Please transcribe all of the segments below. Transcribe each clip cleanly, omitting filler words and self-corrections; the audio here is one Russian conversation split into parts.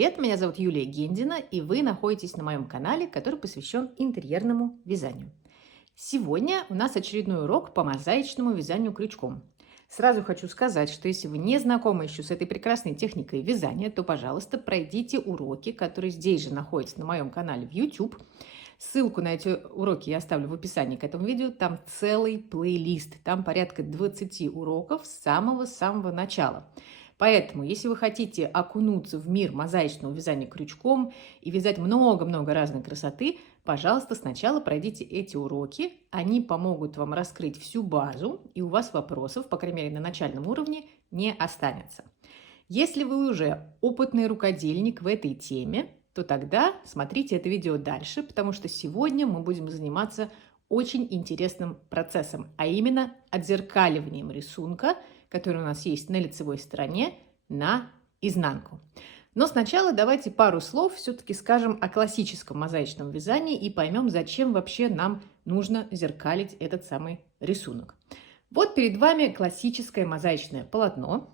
привет! Меня зовут Юлия Гендина, и вы находитесь на моем канале, который посвящен интерьерному вязанию. Сегодня у нас очередной урок по мозаичному вязанию крючком. Сразу хочу сказать, что если вы не знакомы еще с этой прекрасной техникой вязания, то, пожалуйста, пройдите уроки, которые здесь же находятся на моем канале в YouTube. Ссылку на эти уроки я оставлю в описании к этому видео. Там целый плейлист, там порядка 20 уроков с самого-самого начала. Поэтому, если вы хотите окунуться в мир мозаичного вязания крючком и вязать много-много разной красоты, пожалуйста, сначала пройдите эти уроки. Они помогут вам раскрыть всю базу, и у вас вопросов, по крайней мере, на начальном уровне, не останется. Если вы уже опытный рукодельник в этой теме, то тогда смотрите это видео дальше, потому что сегодня мы будем заниматься очень интересным процессом, а именно отзеркаливанием рисунка, который у нас есть на лицевой стороне, на изнанку. Но сначала давайте пару слов все-таки скажем о классическом мозаичном вязании и поймем, зачем вообще нам нужно зеркалить этот самый рисунок. Вот перед вами классическое мозаичное полотно.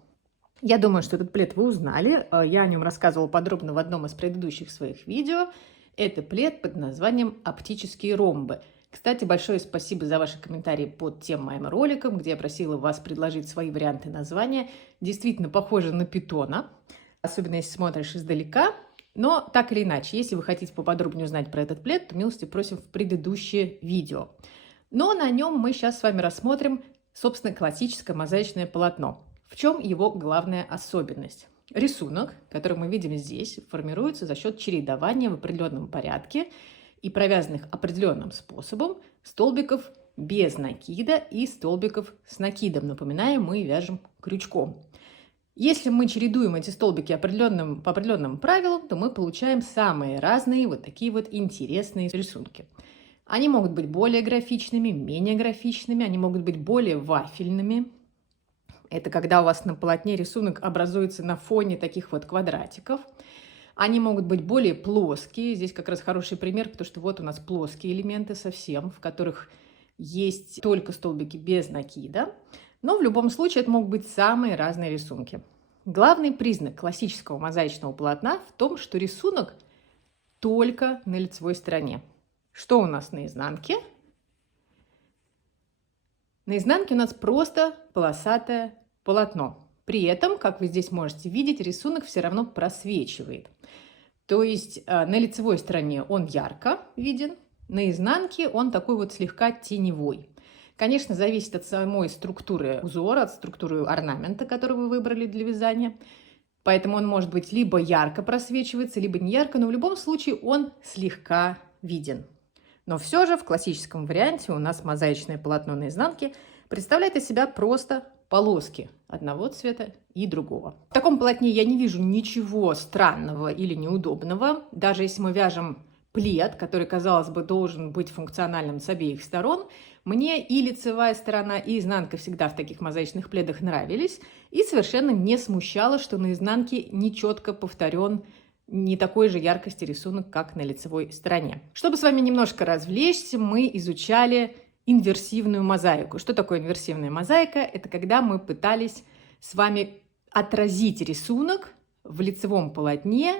Я думаю, что этот плед вы узнали. Я о нем рассказывала подробно в одном из предыдущих своих видео. Это плед под названием «Оптические ромбы». Кстати, большое спасибо за ваши комментарии под тем моим роликом, где я просила вас предложить свои варианты названия. Действительно похоже на питона, особенно если смотришь издалека. Но так или иначе, если вы хотите поподробнее узнать про этот плед, то милости просим в предыдущее видео. Но на нем мы сейчас с вами рассмотрим, собственно, классическое мозаичное полотно. В чем его главная особенность? Рисунок, который мы видим здесь, формируется за счет чередования в определенном порядке и провязанных определенным способом столбиков без накида и столбиков с накидом. Напоминаю, мы вяжем крючком. Если мы чередуем эти столбики по определенным правилам, то мы получаем самые разные вот такие вот интересные рисунки. Они могут быть более графичными, менее графичными, они могут быть более вафельными. Это когда у вас на полотне рисунок образуется на фоне таких вот квадратиков. Они могут быть более плоские. Здесь как раз хороший пример, потому что вот у нас плоские элементы совсем, в которых есть только столбики без накида. Но в любом случае это могут быть самые разные рисунки. Главный признак классического мозаичного полотна в том, что рисунок только на лицевой стороне. Что у нас на изнанке? На изнанке у нас просто полосатое полотно. При этом, как вы здесь можете видеть, рисунок все равно просвечивает. То есть на лицевой стороне он ярко виден, на изнанке он такой вот слегка теневой. Конечно, зависит от самой структуры узора, от структуры орнамента, который вы выбрали для вязания. Поэтому он может быть либо ярко просвечивается, либо не ярко, но в любом случае он слегка виден. Но все же в классическом варианте у нас мозаичное полотно на изнанке представляет из себя просто полоски одного цвета и другого. В таком полотне я не вижу ничего странного или неудобного. Даже если мы вяжем плед, который, казалось бы, должен быть функциональным с обеих сторон, мне и лицевая сторона, и изнанка всегда в таких мозаичных пледах нравились. И совершенно не смущало, что на изнанке нечетко повторен не такой же яркости рисунок, как на лицевой стороне. Чтобы с вами немножко развлечься, мы изучали инверсивную мозаику. Что такое инверсивная мозаика? Это когда мы пытались с вами отразить рисунок в лицевом полотне,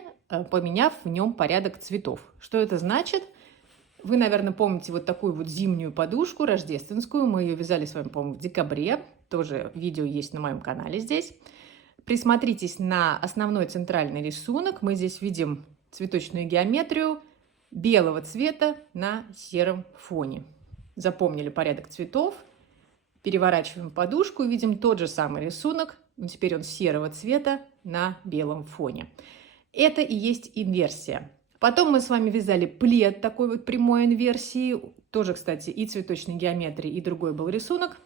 поменяв в нем порядок цветов. Что это значит? Вы, наверное, помните вот такую вот зимнюю подушку рождественскую. Мы ее вязали с вами, по-моему, в декабре. Тоже видео есть на моем канале здесь. Присмотритесь на основной центральный рисунок. Мы здесь видим цветочную геометрию белого цвета на сером фоне. Запомнили порядок цветов. Переворачиваем подушку и видим тот же самый рисунок, но теперь он серого цвета на белом фоне. Это и есть инверсия. Потом мы с вами вязали плед такой вот прямой инверсии. Тоже, кстати, и цветочной геометрии, и другой был рисунок.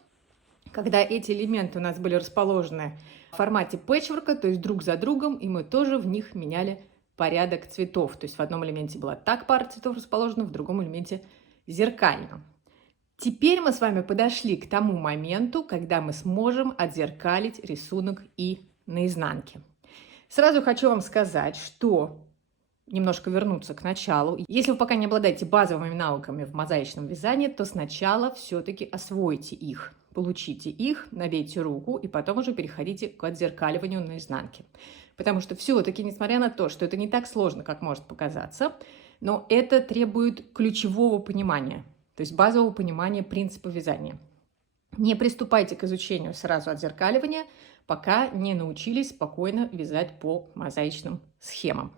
Когда эти элементы у нас были расположены в формате пэтчворка, то есть друг за другом, и мы тоже в них меняли порядок цветов. То есть в одном элементе была так пара цветов расположена, в другом элементе зеркально. Теперь мы с вами подошли к тому моменту, когда мы сможем отзеркалить рисунок и на изнанке. Сразу хочу вам сказать, что немножко вернуться к началу. Если вы пока не обладаете базовыми навыками в мозаичном вязании, то сначала все-таки освойте их. получите их, набейте руку и потом уже переходите к отзеркаливанию на изнанке. Потому что все-таки, несмотря на то, что это не так сложно, как может показаться, но это требует ключевого понимания, то есть базового понимания принципа вязания. Не приступайте к изучению сразу отзеркаливания, пока не научились спокойно вязать по мозаичным схемам.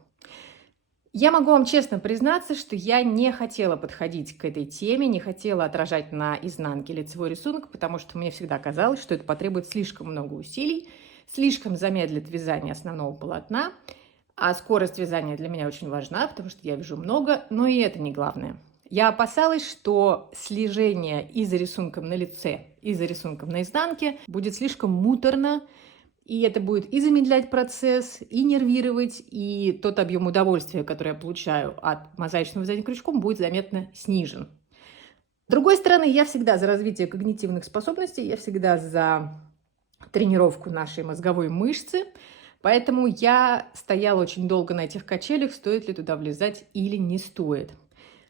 Я могу вам честно признаться, что я не хотела подходить к этой теме, не хотела отражать на изнанке лицевой рисунок, потому что мне всегда казалось, что это потребует слишком много усилий, слишком замедлит вязание основного полотна, а скорость вязания для меня очень важна, потому что я вяжу много, но и это не главное. Я опасалась, что слежение и за рисунком на лице, и за рисунком на изнанке будет слишком муторно, и это будет и замедлять процесс, и нервировать, и тот объем удовольствия, который я получаю от мозаичного вязания крючком, будет заметно снижен. С другой стороны, я всегда за развитие когнитивных способностей, я всегда за тренировку нашей мозговой мышцы, поэтому я стояла очень долго на этих качелях, стоит ли туда влезать или не стоит.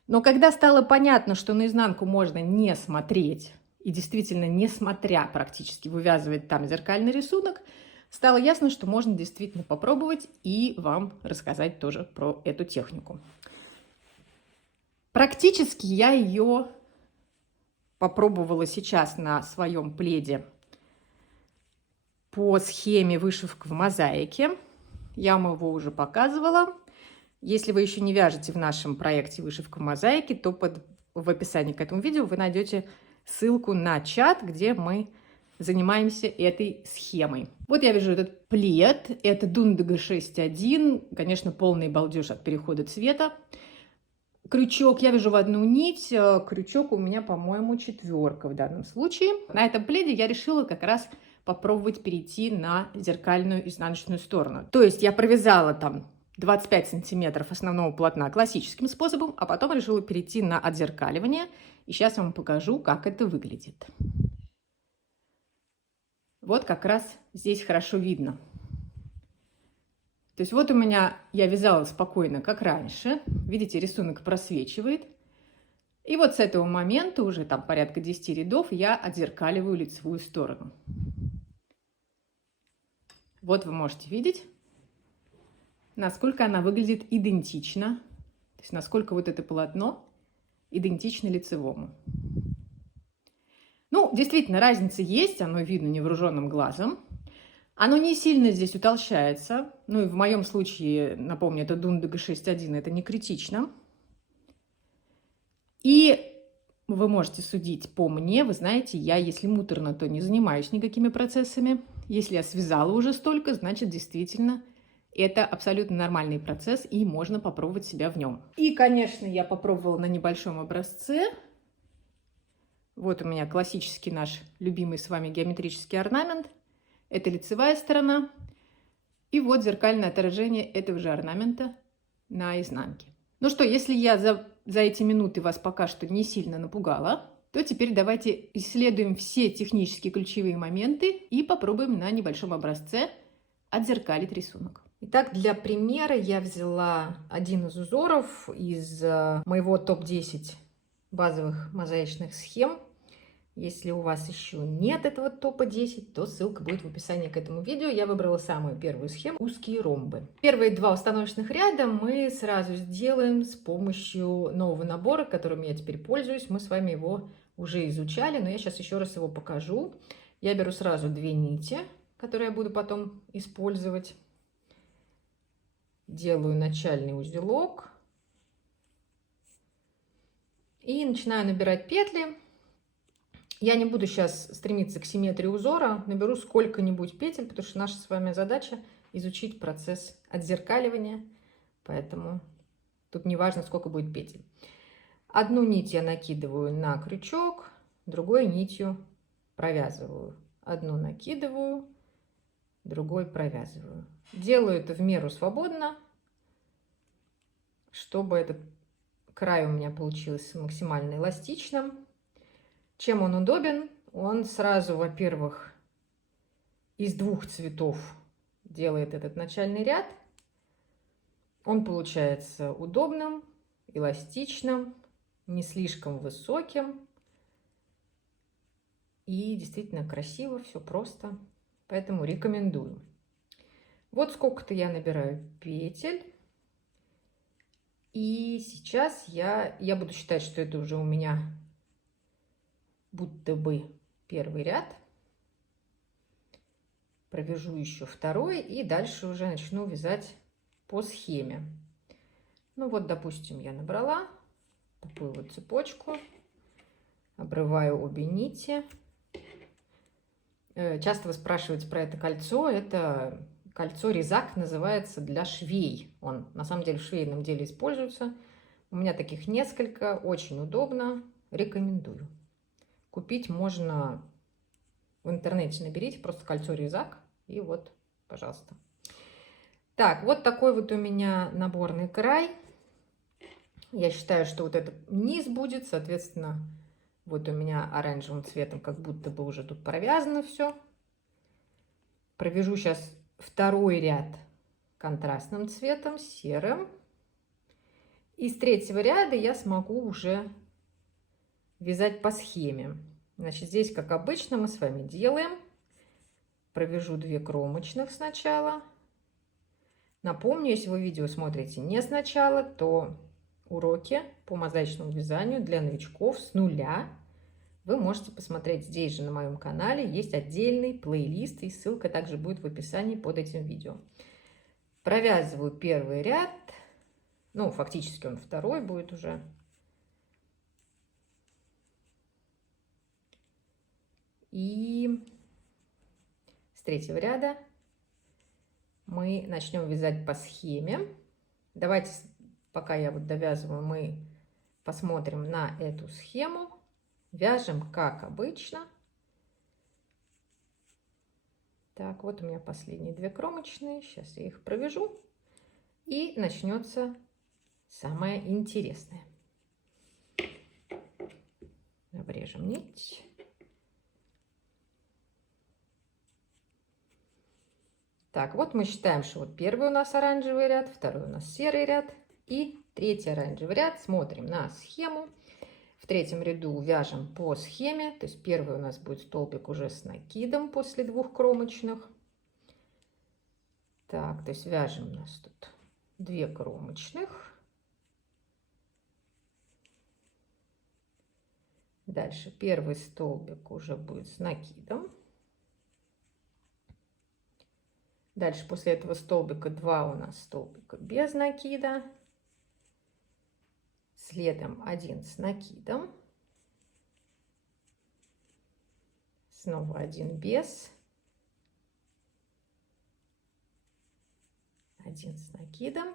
Но когда стало понятно, что наизнанку можно не смотреть, и действительно, не смотря практически, вывязывать там зеркальный рисунок, стало ясно, что можно действительно попробовать и вам рассказать тоже про эту технику. Практически я ее попробовала сейчас на своем пледе по схеме вышивка в мозаике. Я вам его уже показывала. Если вы еще не вяжете в нашем проекте вышивка в мозаике, то в описании к этому видео вы найдете ссылку на чат, где мы занимаемся этой схемой. Вот я вяжу этот плед. Это Дундага 6.1. Конечно, полный балдеж от перехода цвета. Крючок я вяжу в одну нить. Крючок у меня, по-моему, 4 в данном случае. На этом пледе я решила как раз попробовать перейти на зеркальную изнаночную сторону. То есть я провязала там 25 сантиметров основного полотна классическим способом, а потом решила перейти на отзеркаливание. И сейчас я вам покажу, как это выглядит. Вот как раз здесь хорошо видно. То есть вот у меня, я вязала спокойно, как раньше. Видите, рисунок просвечивает. И вот с этого момента, уже там порядка 10 рядов, я отзеркаливаю лицевую сторону. Вот вы можете видеть, насколько она выглядит идентично. То есть насколько вот это полотно идентично лицевому. Ну, действительно, разница есть, оно видно невооруженным глазом. Оно не сильно здесь утолщается. Ну и в моем случае, напомню, это Дундага 6.1, это не критично. И вы можете судить по мне. Вы знаете, я, если муторно, то не занимаюсь никакими процессами. Если я связала уже столько, значит, действительно, это абсолютно нормальный процесс, и можно попробовать себя в нем. И, конечно, я попробовала на небольшом образце. Вот у меня классический наш любимый с вами геометрический орнамент. Это лицевая сторона. И вот зеркальное отражение этого же орнамента на изнанке. Ну что, если я за эти минуты вас пока что не сильно напугала, то теперь давайте исследуем все технические ключевые моменты и попробуем на небольшом образце отзеркалить рисунок. Итак, для примера я взяла один из узоров из моего топ-10 базовых мозаичных схем. Если у вас еще нет этого топа 10, то ссылка будет в описании к этому видео. Я выбрала самую первую схему — узкие ромбы. Первые 2 установочных ряда мы сразу сделаем с помощью нового набора, которым я теперь пользуюсь. Мы с вами его уже изучали, но я сейчас еще раз его покажу. Я беру сразу 2 нити, которые я буду потом использовать. Делаю начальный узелок и начинаю набирать петли. Я не буду сейчас стремиться к симметрии узора, наберу сколько-нибудь петель, потому что наша с вами задача изучить процесс отзеркаливания, поэтому тут не важно, сколько будет петель. Одну нить я накидываю на крючок, другой нитью провязываю. Одну накидываю, другой провязываю. Делаю это в меру свободно, чтобы этот край у меня получился максимально эластичным. Чем он удобен? Он сразу, во-первых, из 2 цветов делает этот начальный ряд. Он получается удобным, эластичным, не слишком высоким. И действительно красиво, все просто. Поэтому рекомендую. Вот сколько-то я набираю петель. И сейчас я буду считать, что это уже у меня будто бы первый ряд. Провяжу еще второй и дальше уже начну вязать по схеме. Ну вот, допустим, я набрала такую вот цепочку, обрываю обе нити. Часто вы спрашиваете про это кольцо. Это кольцо резак называется для швей. Он на самом деле в швейном деле используется. У меня таких несколько, очень удобно, рекомендую. Купить можно в интернете, наберите просто кольцо резак и вот, пожалуйста. Так, вот такой вот у меня наборный край. Я считаю, что вот этот низ будет, соответственно, вот у меня оранжевым цветом как будто бы уже тут провязано все. Провяжу сейчас второй ряд контрастным цветом, серым. И с третьего ряда я смогу уже вязать по схеме. Значит, здесь, как обычно, мы с вами делаем. Провяжу 2 кромочных сначала. Напомню, если вы видео смотрите не сначала, то уроки по мозаичному вязанию для новичков с нуля вы можете посмотреть здесь же на моем канале. Есть отдельный плейлист, и ссылка также будет в описании под этим видео. Провязываю первый ряд. Ну, фактически он второй будет уже. И с третьего ряда мы начнем вязать по схеме. Давайте, пока я вот довязываю, мы посмотрим на эту схему. Вяжем как обычно. Так, вот у меня последние 2 кромочные. Сейчас я их провяжу. И начнется самое интересное. Обрежем нить. Так, вот мы считаем, что вот первый у нас оранжевый ряд, второй у нас серый ряд и третий оранжевый ряд. Смотрим на схему. В третьем ряду вяжем по схеме, то есть первый у нас будет столбик уже с накидом после 2 кромочных. Так, то есть вяжем у нас тут 2 кромочных. Дальше первый столбик уже будет с накидом. Дальше после этого столбика 2 у нас столбика без накида. Следом 1 с накидом. Снова 1 без. 1 с накидом.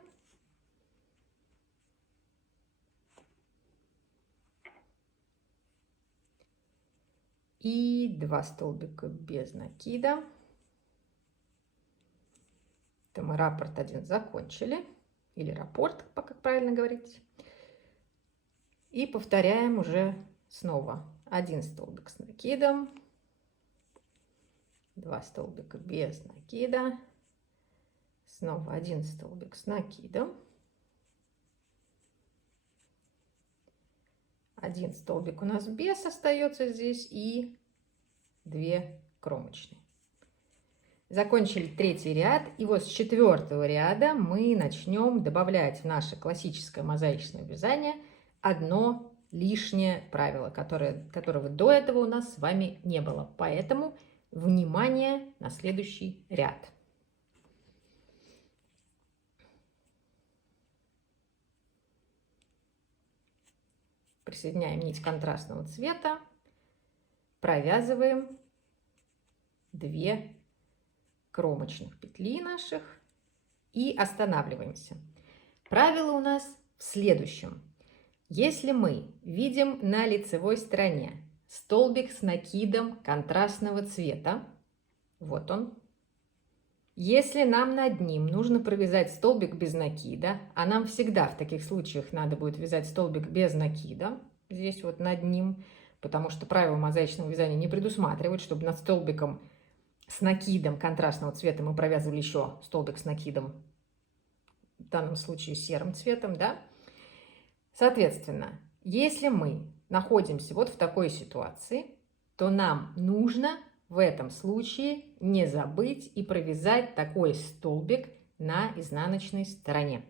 И 2 столбика без накида. Это мы раппорт 1 закончили. Или раппорт, как правильно говорить. И повторяем уже снова 1 столбик с накидом. 2 столбика без накида. Снова 1 столбик с накидом. 1 столбик у нас без остается здесь и 2 кромочные. Закончили третий ряд. И вот с 4-го ряда мы начнем добавлять в наше классическое мозаичное вязание одно лишнее правило, которого до этого у нас с вами не было. Поэтому внимание на следующий ряд. Присоединяем нить контрастного цвета, провязываем 2 кромочных петли наших и останавливаемся. Правило у нас в следующем. Если мы видим на лицевой стороне столбик с накидом контрастного цвета, вот он. Если нам над ним нужно провязать столбик без накида, а нам всегда в таких случаях надо будет вязать столбик без накида, здесь вот над ним, потому что правила мозаичного вязания не предусматривают, чтобы над столбиком с накидом контрастного цвета мы провязывали еще столбик с накидом, в данном случае серым цветом, да? Соответственно, если мы находимся вот в такой ситуации, то нам нужно в этом случае не забыть и провязать такой столбик на изнаночной стороне.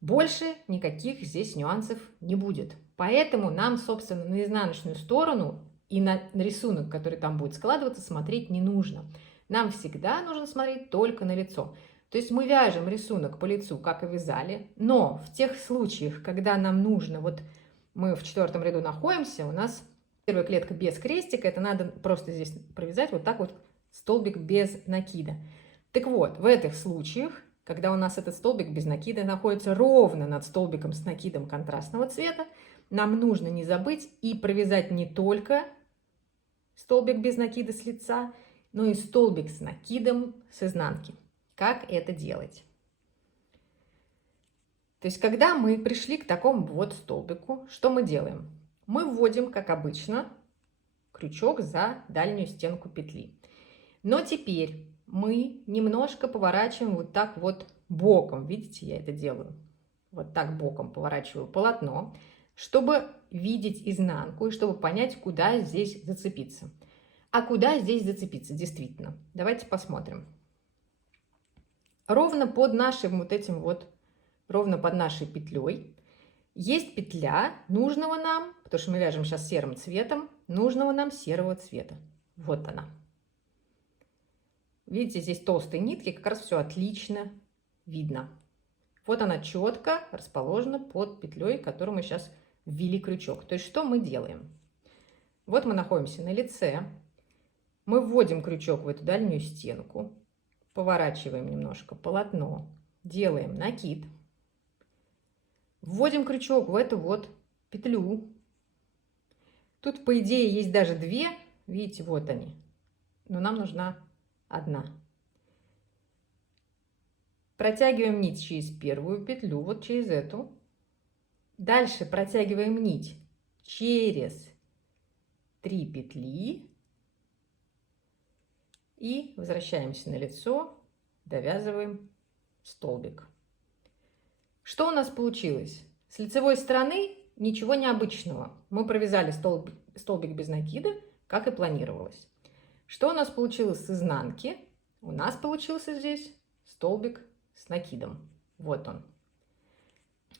Больше никаких здесь нюансов не будет. Поэтому нам, собственно, на изнаночную сторону и на рисунок, который там будет складываться, смотреть не нужно. Нам всегда нужно смотреть только на лицо. То есть мы вяжем рисунок по лицу, как и вязали, но в тех случаях, когда нам нужно, вот мы в 4 ряду находимся, у нас первая клетка без крестика, это надо просто здесь провязать вот так вот столбик без накида. Так вот, в этих случаях, когда у нас этот столбик без накида находится ровно над столбиком с накидом контрастного цвета, нам нужно не забыть и провязать не только столбик без накида с лица, но и столбик с накидом с изнанки. Как это делать? То есть, когда мы пришли к такому вот столбику, что мы делаем? Мы вводим, как обычно, крючок за дальнюю стенку петли. Но теперь мы немножко поворачиваем вот так вот боком. Видите, я это делаю. Вот так боком поворачиваю полотно, чтобы видеть изнанку и чтобы понять, куда здесь зацепиться. А куда здесь зацепиться, действительно? Давайте посмотрим. Ровно под нашим вот этим вот, ровно под нашей петлей есть петля нужного нам, потому что мы вяжем сейчас серым цветом, нужного нам серого цвета. Вот она. Видите, здесь толстые нитки, как раз все отлично видно. Вот она четко расположена под петлей, которую мы сейчас ввели крючок. То есть что мы делаем? Вот мы находимся на лице, мы вводим крючок в эту дальнюю стенку, поворачиваем немножко полотно, делаем накид, вводим крючок в эту вот петлю. Тут, по идее, есть даже две, видите, вот они, но нам нужна одна. Протягиваем нить через первую петлю, вот через эту. Дальше протягиваем нить через 3 петли и возвращаемся на лицо, довязываем столбик. Что у нас получилось? С лицевой стороны ничего необычного. Мы провязали столбик без накида, как и планировалось. Что у нас получилось с изнанки? У нас получился здесь столбик с накидом. Вот он.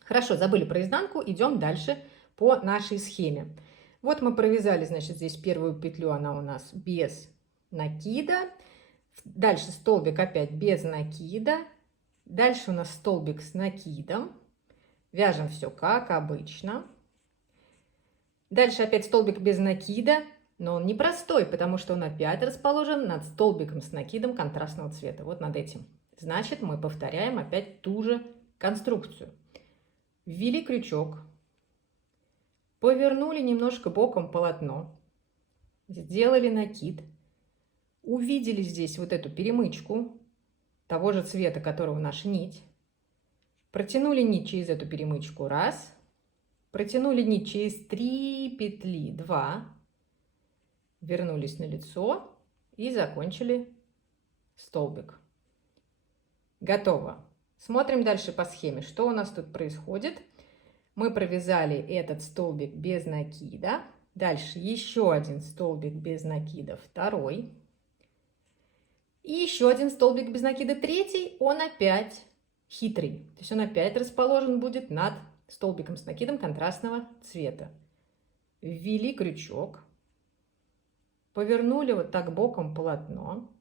Хорошо, забыли про изнанку, идем дальше по нашей схеме. Вот мы провязали, значит, здесь первую петлю, она у нас без накида. Дальше столбик опять без накида. Дальше у нас столбик с накидом. Вяжем все как обычно. Дальше опять столбик без накида, но он непростой, потому что он опять расположен над столбиком с накидом контрастного цвета. Вот над этим. Значит, мы повторяем опять ту же конструкцию. Ввели крючок, повернули немножко боком полотно, сделали накид, увидели здесь вот эту перемычку того же цвета, которого наша нить, протянули нить через эту перемычку раз, протянули нить через 3 петли 2, вернулись на лицо и закончили столбик. Готово. Смотрим дальше по схеме, что у нас тут происходит. Мы провязали этот столбик без накида. Дальше еще один столбик без накида, второй. И еще один столбик без накида, третий. Он опять хитрый. То есть он опять расположен будет над столбиком с накидом контрастного цвета. Ввели крючок. Повернули вот так боком полотно.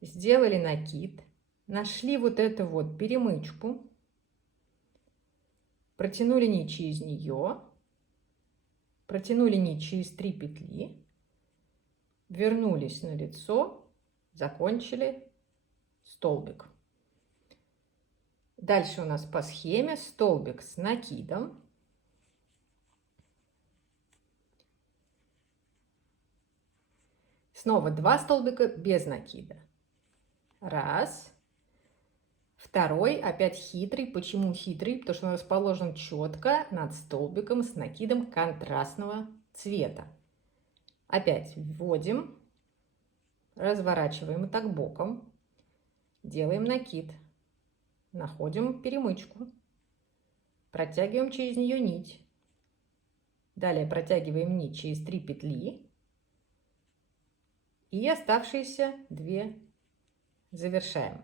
Сделали накид. Нашли вот эту вот перемычку, протянули нить через нее, протянули нить через 3 петли, вернулись на лицо, закончили столбик. Дальше у нас по схеме столбик с накидом. Снова 2 столбика без накида. Раз. Второй опять хитрый. Почему хитрый? Потому что он расположен четко над столбиком с накидом контрастного цвета. Опять вводим, разворачиваем вот так боком, делаем накид, находим перемычку, протягиваем через нее нить. Далее протягиваем нить через 3 петли, И оставшиеся 2 завершаем.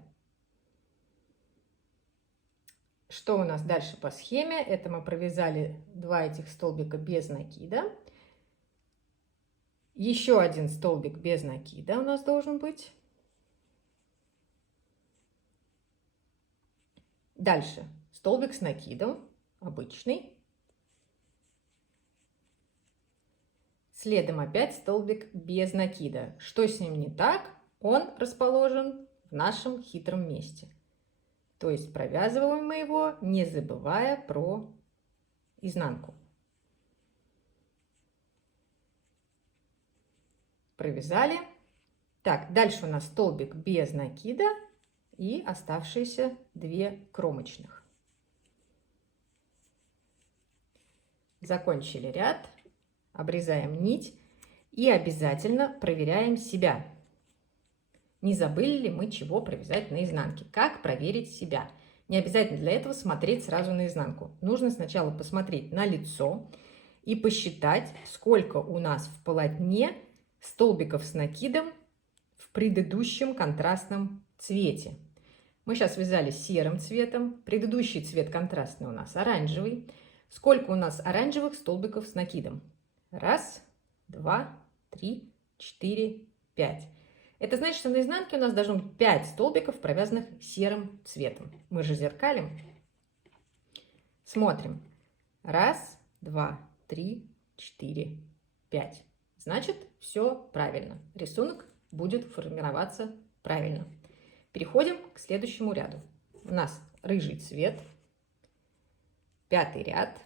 Что у нас дальше по схеме? Это мы провязали 2 этих столбика без накида. Еще один столбик без накида у нас должен быть. Дальше столбик с накидом, обычный. Следом опять столбик без накида. Что с ним не так? Он расположен в нашем хитром месте. То есть провязываем мы его, не забывая про изнанку. Провязали. Так, дальше у нас столбик без накида и оставшиеся 2 кромочных. Закончили ряд, обрезаем нить и обязательно проверяем себя. Не забыли ли мы чего провязать на изнанке? Как проверить себя? Не обязательно для этого смотреть сразу на изнанку. Нужно сначала посмотреть на лицо и посчитать, сколько у нас в полотне столбиков с накидом в предыдущем контрастном цвете. Мы сейчас вязали серым цветом, предыдущий цвет контрастный у нас оранжевый. Сколько у нас оранжевых столбиков с накидом? 1, 2, 3, 4, 5. Это значит, что на изнанке у нас должно быть 5 столбиков, провязанных серым цветом. Мы же зеркалим. Смотрим. 1, 2, 3, 4, 5. Значит, все правильно. Рисунок будет формироваться правильно. Переходим к следующему ряду. У нас рыжий цвет. 5-й ряд.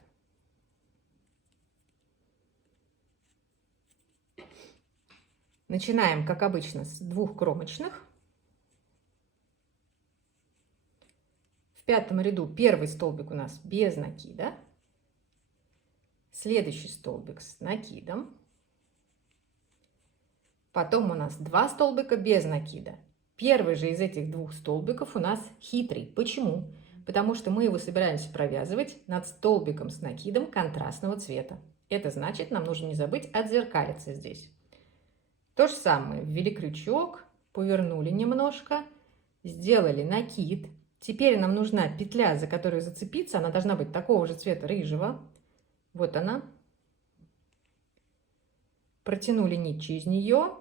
Начинаем, как обычно, с 2 кромочных. В 5-м ряду первый столбик у нас без накида. Следующий столбик с накидом. Потом у нас 2 столбика без накида. Первый же из этих 2 столбиков у нас хитрый. Почему? Потому что мы его собираемся провязывать над столбиком с накидом контрастного цвета. Это значит, нам нужно не забыть отзеркалиться здесь. То же самое. Ввели крючок, повернули немножко, сделали накид. Теперь нам нужна петля, за которую зацепиться. Она должна быть такого же цвета рыжего. Вот она. Протянули нить через нее,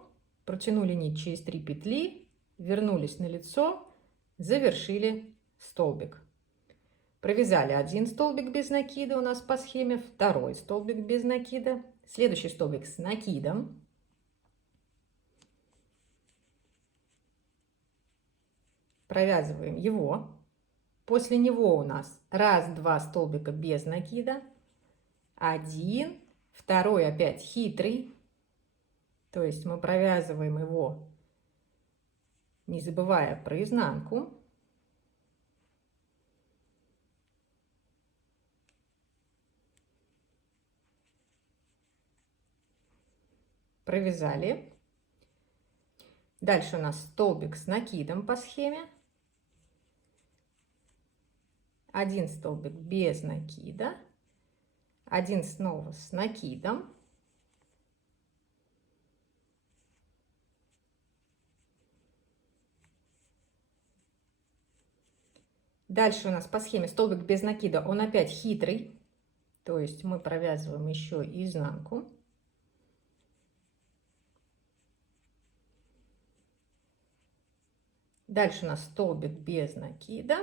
протянули нить через 3 петли, вернулись на лицо, завершили столбик. Провязали 1 столбик без накида у нас по схеме, 2 столбик без накида, следующий столбик с накидом. Провязываем его. После него у нас 1-2 столбика без накида, 1, 2 опять хитрый, то есть мы провязываем его, не забывая про изнанку. Провязали. Дальше у нас столбик с накидом по схеме. 1 столбик без накида, 1 снова с накидом. Дальше у нас по схеме столбик без накида, он опять хитрый, то есть мы провязываем еще изнанку. Дальше у нас столбик без накида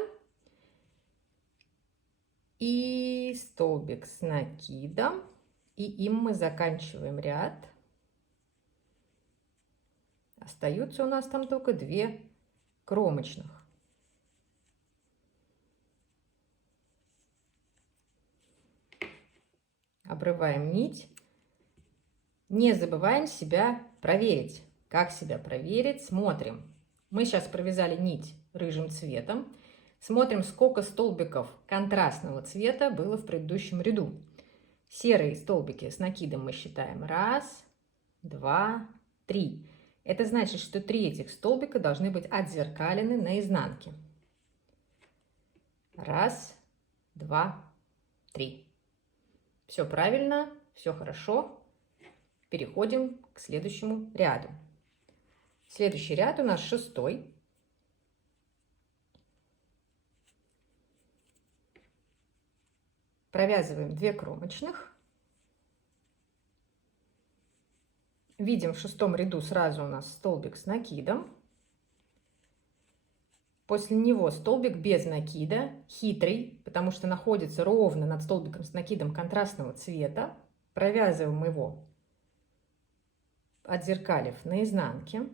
и столбик с накидом, и им мы заканчиваем ряд. Остаются у нас там только 2 кромочных. Обрываем нить. Не забываем себя проверить. Как себя проверить? Смотрим. Мы сейчас провязали нить рыжим цветом. Смотрим, сколько столбиков контрастного цвета было в предыдущем ряду. Серые столбики с накидом мы считаем 1, 2, 3. Это значит, что 3 этих столбика должны быть отзеркалены на изнанке. 1, 2, 3. Все правильно, все хорошо. Переходим к следующему ряду. Следующий ряд у нас 6. Провязываем 2 кромочных. Видим, в 6 ряду сразу у нас столбик с накидом. После него столбик без накида, хитрый, потому что находится ровно над столбиком с накидом контрастного цвета. Провязываем его, отзеркалив на изнанке.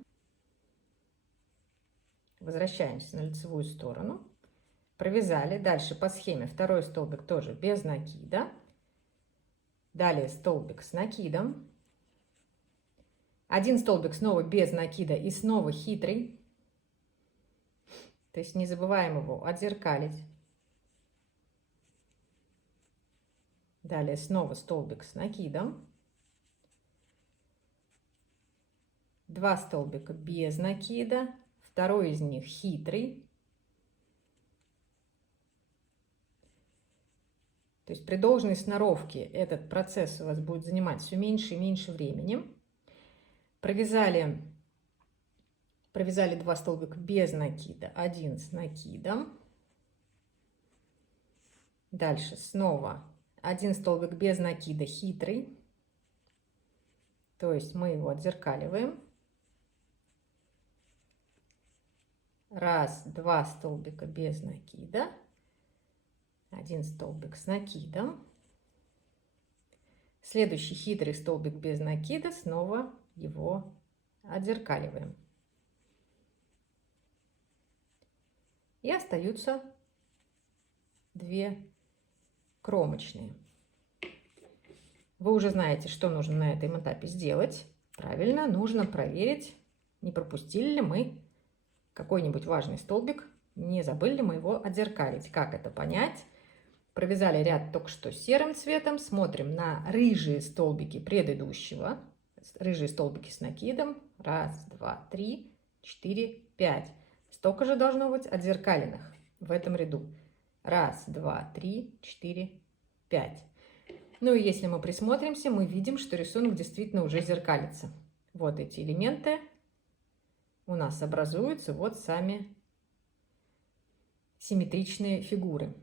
Возвращаемся на лицевую сторону. Провязали. Дальше по схеме второй столбик тоже без накида. Далее столбик с накидом. Один столбик снова без накида и снова хитрый. То есть не забываем его отзеркалить. Далее снова столбик с накидом. 2 столбика без накида. Второй из них хитрый. То есть при должной сноровке этот процесс у вас будет занимать все меньше и меньше времени. Провязали 2 столбика без накида, 1 с накидом. Дальше снова 1 столбик без накида, хитрый. То есть мы его отзеркаливаем. 1, 2 столбика без накида. 1 столбик с накидом. Следующий хитрый столбик без накида, снова его отзеркаливаем. И остаются 2 кромочные. Вы уже знаете, что нужно на этом этапе сделать. Правильно, нужно проверить, не пропустили ли мы какой-нибудь важный столбик, не забыли ли мы его отзеркалить. Как это понять? Провязали ряд только что серым цветом, смотрим на рыжие столбики предыдущего, рыжие столбики с накидом. 1, 2, 3, 4, 5. Столько же должно быть отзеркаленных в этом ряду. 1, 2, 3, 4, 5. Ну и если мы присмотримся, мы видим, что рисунок действительно уже зеркалится. Вот эти элементы у нас образуются, вот сами симметричные фигуры.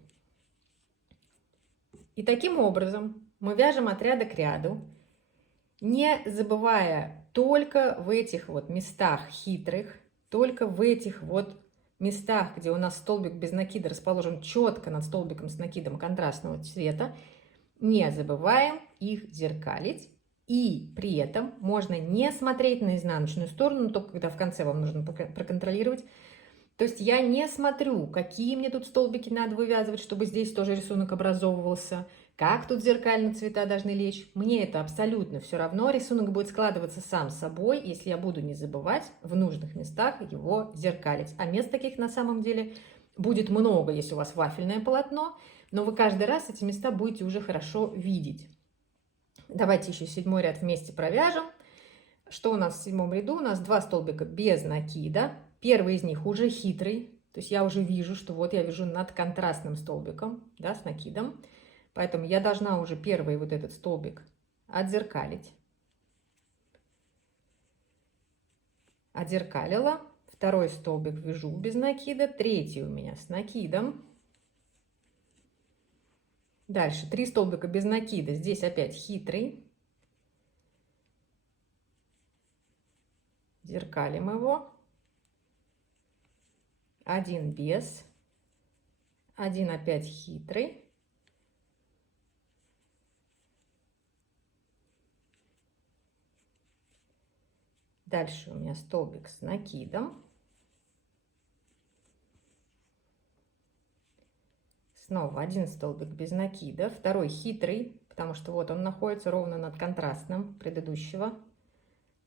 И таким образом мы вяжем от ряда к ряду, не забывая только в этих вот местах хитрых, только в этих вот местах, где у нас столбик без накида расположен четко над столбиком с накидом контрастного цвета, не забываем их зеркалить. И при этом можно не смотреть на изнаночную сторону, только когда в конце вам нужно проконтролировать. То есть я не смотрю, какие мне тут столбики надо вывязывать, чтобы здесь тоже рисунок образовывался, как тут зеркально цвета должны лечь. Мне это абсолютно все равно. Рисунок будет складываться сам собой, если я буду не забывать в нужных местах его зеркалить. А мест таких на самом деле будет много, если у вас вафельное полотно, но вы каждый раз эти места будете уже хорошо видеть. Давайте еще 7 ряд вместе провяжем. Что у нас в 7 ряду? У нас 2 столбика без накида. Первый из них уже хитрый. То есть я уже вижу, что вот я вяжу над контрастным столбиком, да, с накидом. Поэтому я должна уже первый вот этот столбик отзеркалить. Отзеркалила. Второй столбик вяжу без накида. Третий у меня с накидом. Дальше 3 столбика без накида. Здесь опять хитрый. Зеркалим его. 1 без. 1 опять хитрый. Дальше у меня столбик с накидом. Снова 1 столбик без накида. Второй хитрый, потому что вот он находится ровно над контрастным предыдущего.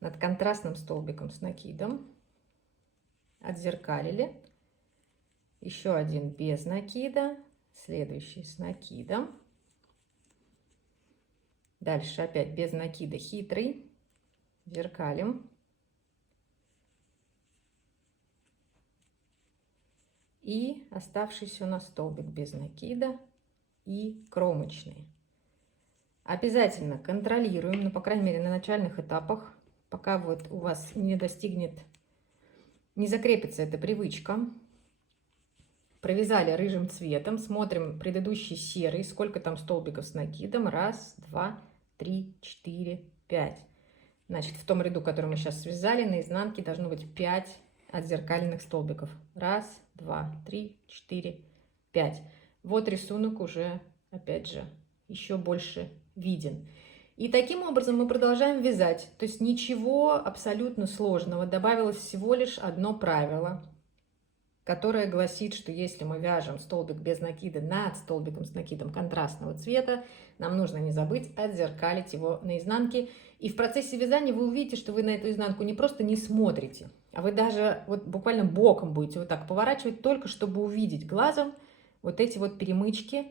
Над контрастным столбиком с накидом. Отзеркалили. Еще 1 без накида. Следующий с накидом. Дальше опять без накида хитрый. Зеркалим. И оставшийся у нас столбик без накида и кромочный. Обязательно контролируем, ну, по крайней мере, на начальных этапах, пока вот у вас не достигнет не закрепится эта привычка. Провязали рыжим цветом, смотрим предыдущий серый, сколько там столбиков с накидом. 1, 2, 3, 4, 5. Значит, в том ряду, который мы сейчас связали, на изнанке должно быть 5 отзеркальных столбиков. 1, 2, 3, 4, 5. Вот рисунок уже, опять же, еще больше виден. И таким образом мы продолжаем вязать. То есть ничего абсолютно сложного. Добавилось всего лишь одно правило, которое гласит, что если мы вяжем столбик без накида над столбиком с накидом контрастного цвета, нам нужно не забыть отзеркалить его на изнанке. И в процессе вязания вы увидите, что вы на эту изнанку не просто не смотрите, а вы даже вот буквально боком будете вот так поворачивать, только чтобы увидеть глазом вот эти вот перемычки,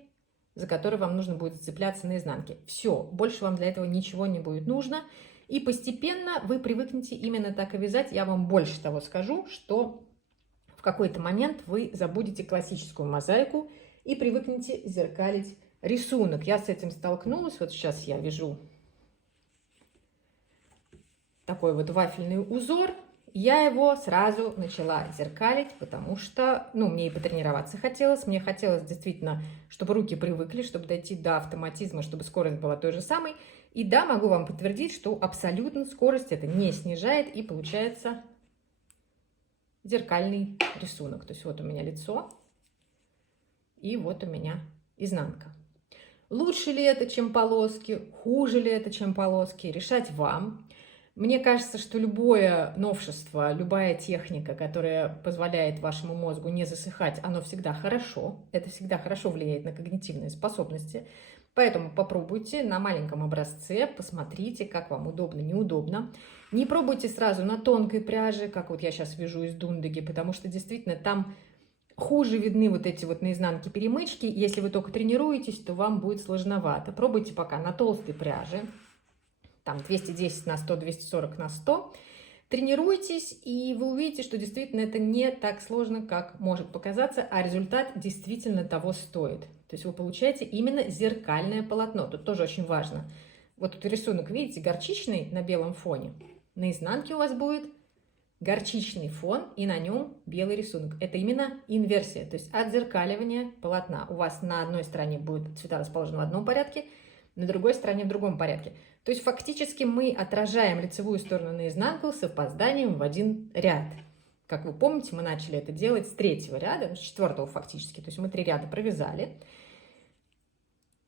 за которые вам нужно будет цепляться на изнанке. Все, больше вам для этого ничего не будет нужно. И постепенно вы привыкнете именно так и вязать. Я вам больше того скажу, что в какой-то момент вы забудете классическую мозаику и привыкнете зеркалить рисунок. Я с этим столкнулась. Вот сейчас я вяжу такой вот вафельный узор. Я его сразу начала зеркалить, потому что, мне и потренироваться хотелось. Мне хотелось действительно, чтобы руки привыкли, чтобы дойти до автоматизма, чтобы скорость была той же самой. И да, могу вам подтвердить, что абсолютно скорость это не снижает, и получается зеркальный рисунок. То есть вот у меня лицо, и вот у меня изнанка. Лучше ли это, чем полоски? Хуже ли это, чем полоски? Решать вам. Мне кажется, что любое новшество, любая техника, которая позволяет вашему мозгу не засыхать, оно всегда хорошо. Это всегда хорошо влияет на когнитивные способности. Поэтому попробуйте на маленьком образце, посмотрите, как вам удобно, неудобно. Не пробуйте сразу на тонкой пряже, как вот я сейчас вяжу из дундыги, потому что действительно там хуже видны вот эти вот наизнанке перемычки. Если вы только тренируетесь, то вам будет сложновато. Пробуйте пока на толстой пряже. Там 210 на 100, 240 на 100. Тренируйтесь, и вы увидите, что действительно это не так сложно, как может показаться, а результат действительно того стоит. То есть вы получаете именно зеркальное полотно. Тут тоже очень важно. Вот тут рисунок, видите, горчичный на белом фоне. На изнанке у вас будет горчичный фон, и на нем белый рисунок. Это именно инверсия, то есть отзеркаливание полотна. У вас на одной стороне будут цвета расположены в одном порядке, на другой стороне в другом порядке. То есть фактически мы отражаем лицевую сторону наизнанку с опозданием в один ряд. Как вы помните, мы начали это делать с 3-го ряда, с 4-го фактически. То есть мы 3 ряда провязали.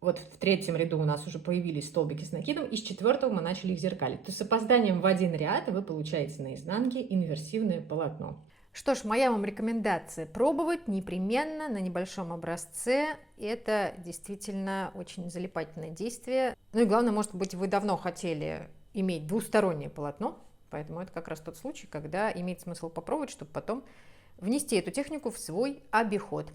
Вот в 3-м ряду у нас уже появились столбики с накидом, и с 4-го мы начали их зеркалить. То есть с опозданием в один ряд вы получаете на изнанке инверсивное полотно. Что ж, моя вам рекомендация пробовать непременно на небольшом образце. Это действительно очень залипательное действие. Ну и главное, может быть, вы давно хотели иметь двустороннее полотно, поэтому это как раз тот случай, когда имеет смысл попробовать, чтобы потом внести эту технику в свой обиход.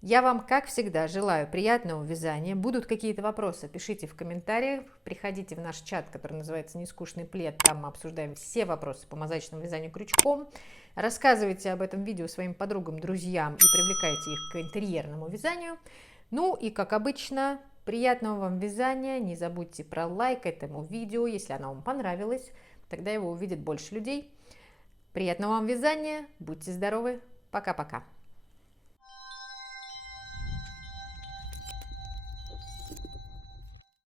Я вам, как всегда, желаю приятного вязания. Будут какие-то вопросы, пишите в комментариях. Приходите в наш чат, который называется «Нескучный плед». Там мы обсуждаем все вопросы по мозаичному вязанию крючком. Рассказывайте об этом видео своим подругам, друзьям и привлекайте их к интерьерному вязанию. Ну и, как обычно, приятного вам вязания. Не забудьте про лайк этому видео, если оно вам понравилось. Тогда его увидит больше людей. Приятного вам вязания. Будьте здоровы. Пока-пока.